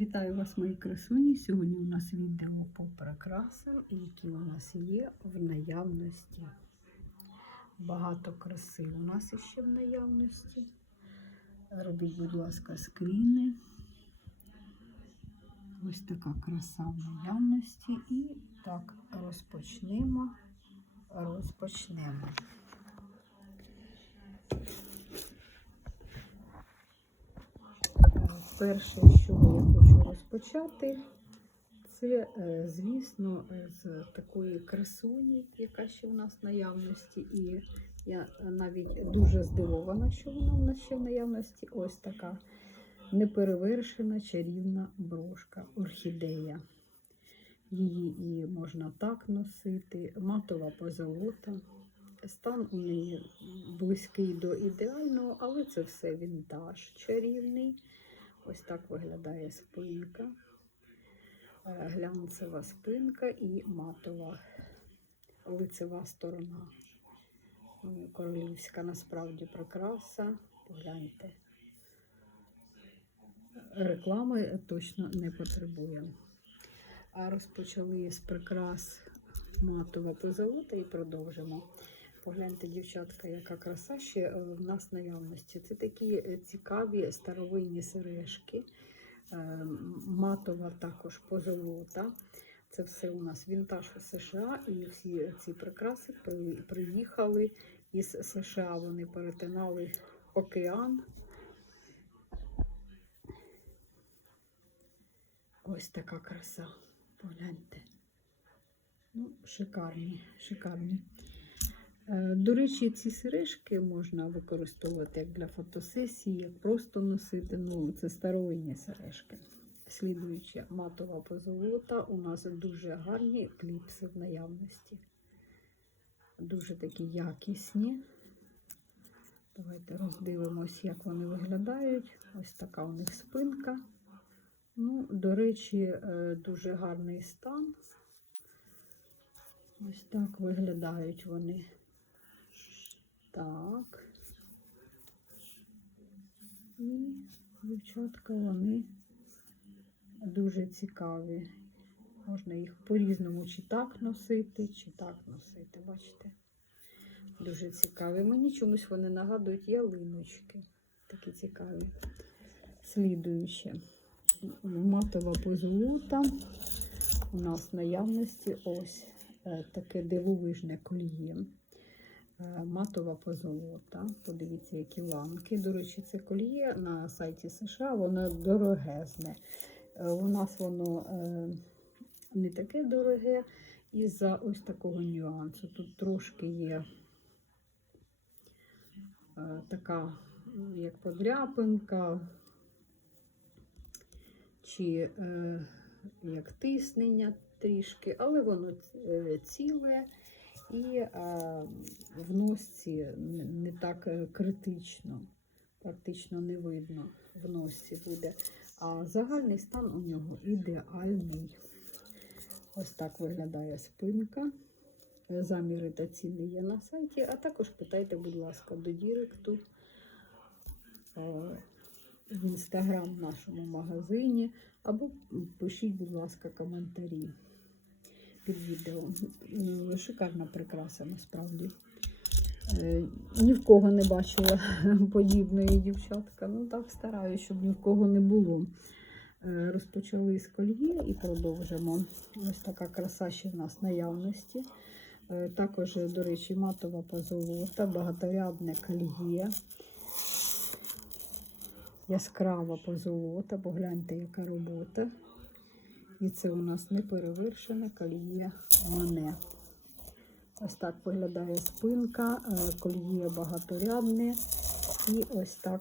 Вітаю вас, мої красуні. Сьогодні у нас відео по прикрасам, які у нас є в наявності. Багато краси у нас ще в наявності. Робіть, будь ласка, скріни. Ось така краса в наявності. І так, розпочнемо. Розпочнемо. Перше, чого я хочу розпочати, це, е, звісно, з такої красуні, яка ще в нас в наявності. І я навіть дуже здивована, що вона в нас ще в наявності. Ось така неперевершена чарівна брошка, орхідея. Її і можна так носити, матова позолота. Стан у неї близький до ідеального, але це все вінтаж чарівний. Ось так виглядає спинка, Е, глянцева спинка і матова лицева сторона. Ну, Королівська насправді прикраса. Погляньте. Реклами точно не потребує. А розпочали з прикрас матова позолота і продовжимо. Погляньте, дівчатка, яка краса ще е, в нас наявності. Це такі е, цікаві старовинні сережки, е, матова також позолота. Це все у нас вінтаж у США, і всі ці прикраси приїхали із США. Вони перетинали океан. Ось така краса. Погляньте. Ну, шикарні, шикарні. Е, До речі, ці сережки можна використовувати як для фотосесії, як просто носити. Ну, це старовинні сережки. Слідуюча матова позолота. У нас дуже гарні кліпси в наявності. Дуже такі якісні. Давайте роздивимось, як вони виглядають. Ось така у них спинка. Ну, до речі, е, дуже гарний стан. Ось так виглядають вони. Так. І дівчатка, вони дуже цікаві. Можна їх по-різному чи так носити, чи так носити. Бачите? Дуже цікаві. Мені чомусь вони нагадують ялиночки. Такі цікаві. Слідуюче. Матова позолота. У нас в наявності ось е, таке дивовижне коліє. Е, Матова позолота. Подивіться, які ламки. До речі, це коліє на сайті США, воно дорогезне. Е, У нас воно е, не таке дороге із-за ось такого нюансу. Тут трошки є така, як подряпинка, чи як тиснення трішки, але воно ціле і е, в носці не- так е, критично, практично не видно в носці буде. А загальний стан у нього ідеальний. Ось так виглядає спинка. Заміри та ціни є на сайті, а також питайте, будь ласка, до Діректу е, в інстаграм в нашому магазині, або пишіть, будь ласка, коментарі під відео. Ну, Шикарна прикраса насправді. Е, Ні в кого не бачила подібної дівчатка. Ну так стараюся, щоб ні в кого не було. Е, Розпочали з кольє і продовжимо. Ось така краса ще в нас наявності. Е, Також, до речі, матова позолота, багаторядне кольє. Яскрава позолота, погляньте, яка робота. І це у нас неперевершене кольє мане. Ось так виглядає спинка, е, кольє багаторядне. І ось так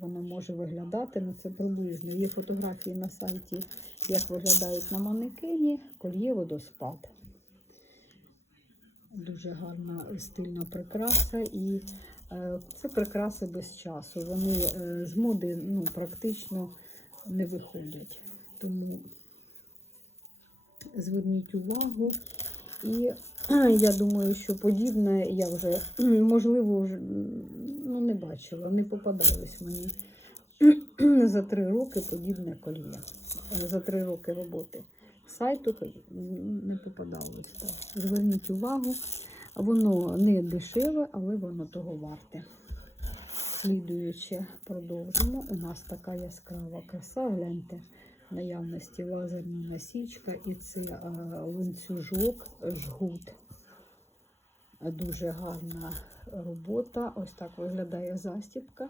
воно може виглядати. Ну, це приблизно. Є фотографії на сайті, як виглядають на манекені, кольє водоспад. Дуже гарна стильна прикраса. І е, це прикраси без часу. Вони е, з моди ну, практично не виходять. Тому зверніть увагу. І я думаю, що подібне я вже, можливо, вже ну, не бачила, не попадалось мені. за три роки подібне кольє. Е, За три роки роботи сайту не попадалось. Так. Зверніть увагу, воно не дешеве, але воно того варте. Слідуючи, продовжимо. У нас така яскрава краса. Гляньте, наявності лазерна насічка і це е, ланцюжок жгут. Дуже гарна робота. Ось так виглядає застібка.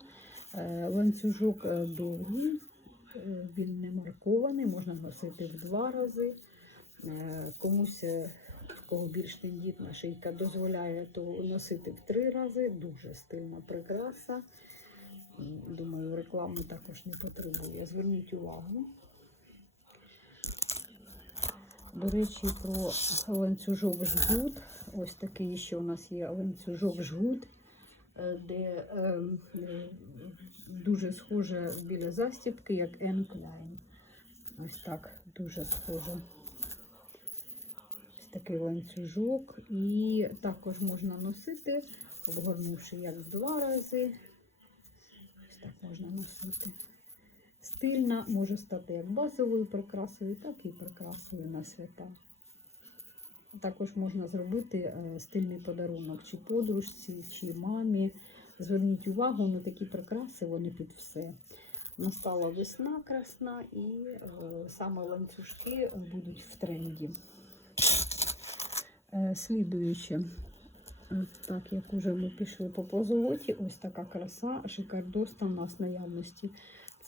Е, Ланцюжок е, довгий, він не маркований, можна носити в два рази. Комусь, в кого більш тендітна шийка, дозволяє то носити в три рази. Дуже стильна прикраса. Думаю, реклами також не потребує. Зверніть увагу. До речі, про ланцюжок жгут. Ось такий ще у нас є ланцюжок жгут, е, де е, дуже схоже біля застібки, як N-Klein. Ось так дуже схоже. Ось такий ланцюжок. І також можна носити, обгорнувши як в два рази. Ось так можна носити. Стильна може стати як базовою прикрасою, так і прикрасою на свята. Також можна зробити е, стильний подарунок чи подружці, чи мамі. Зверніть увагу на такі прикраси, вони під все. Настала весна красна і е, саме ланцюжки будуть в тренді. Е, Слідуючи, так як уже ми пішли по позолоті, ось така краса, шикардосна в нас наявності.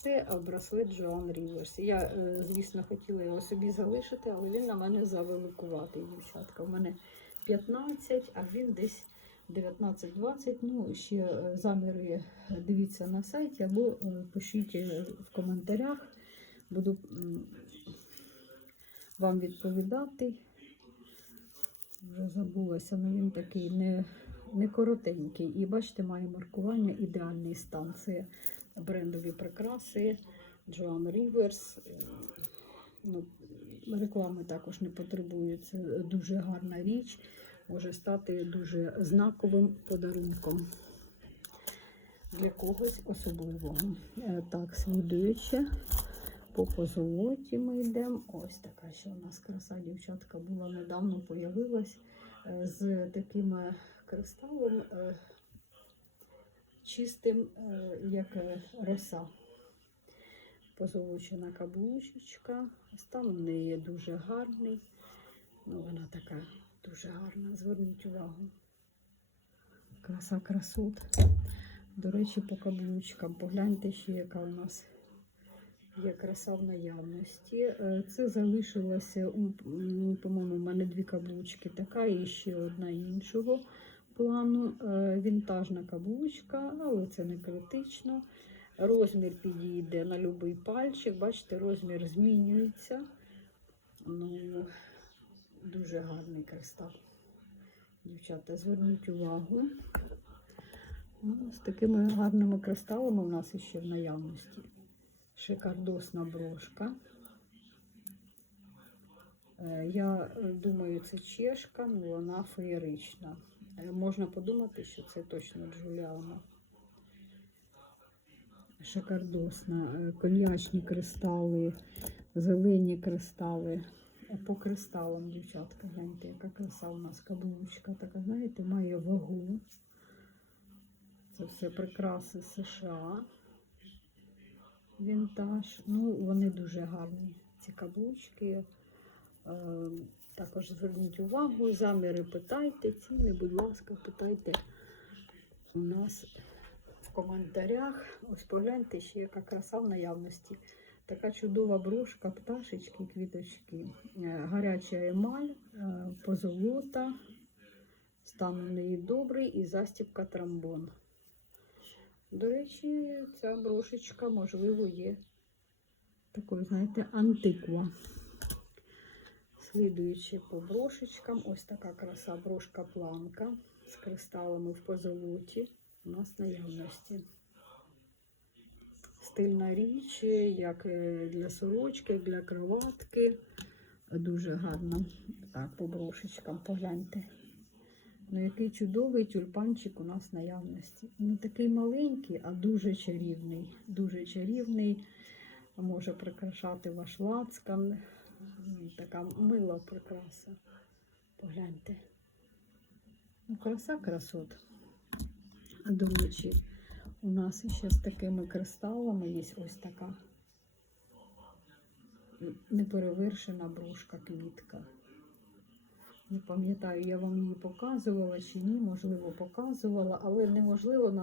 Це е, браслет Joan Rivers. Я, е, звісно, хотіла його собі залишити, але він на мене завеликуватий, дівчатка. У мене 15, а він десь 19-20. Ну, ще е, заміри дивіться на сайті або е, пишіть е, в коментарях. Буду вам відповідати. Вже забулася, але він такий не, не коротенький. І бачите, має маркування ідеальний стан. Це брендові прикраси Joan Rivers. Е, Ну, реклами також не потребує. Це дуже гарна річ. Може стати дуже знаковим подарунком для когось особливого. Е, Так, слідуючи, по позолоті ми йдемо. Ось така ще у нас краса дівчатка була недавно появилась е, з таким е, кристалом чистим, е, як е, роса. Позолочена каблучечка. Стан у неї дуже гарний. Ну, вона така дуже гарна. Зверніть увагу. Краса красот. До речі, по каблучкам. Погляньте ще, яка у нас є краса в наявності. Е, Це залишилося, по-моєму, у мене дві каблучки, така і ще одна іншого плану. Е, Вінтажна каблучка, але це не критично. Розмір підійде на будь-який пальчик. Бачите, розмір змінюється. Ну, дуже гарний кристал. Дівчата, зверніть увагу. Ну, З такими гарними кристалами у нас ще в наявності. Шикардосна брошка. Е, Я думаю, це чешка, ну вона феєрична. Е, Можна подумати, що це точно Джуліана. Шикардосна. Е, Коньячні кристали, зелені кристали. Е, По кристалам, дівчатка, гляньте, яка краса у нас каблучка. Така, знаєте, має вагу. Це все прикраси США. Вінтаж. Ну, вони дуже гарні. Ці каблучки. Також зверніть увагу, заміри питайте, ціни, будь ласка, питайте у нас в коментарях. Ось погляньте ще, яка краса в наявності. Така чудова брошка, пташечки, квіточки, Е, гаряча емаль, е, позолота, стан у неї добрий і застібка трамбон. До речі, ця брошечка, можливо, є такою, знаєте, антиква. Слідуючи по брошечкам, ось така краса брошка планка з кристалами в позолоті у нас наявності. Стильна річ, як е, для сорочки, для кроватки. Дуже гарна. Так, по брошечкам погляньте. Ну, який чудовий тюльпанчик у нас наявності. Не такий маленький, а дуже чарівний. Дуже чарівний. Може прикрашати ваш лацкан. Така мила прикраса. Погляньте. Ну, краса красот. А до речі, у нас ще з такими кристалами є ось така неперевершена брошка квітка. Не пам'ятаю, я вам її показувала чи ні, можливо, показувала, але неможливо на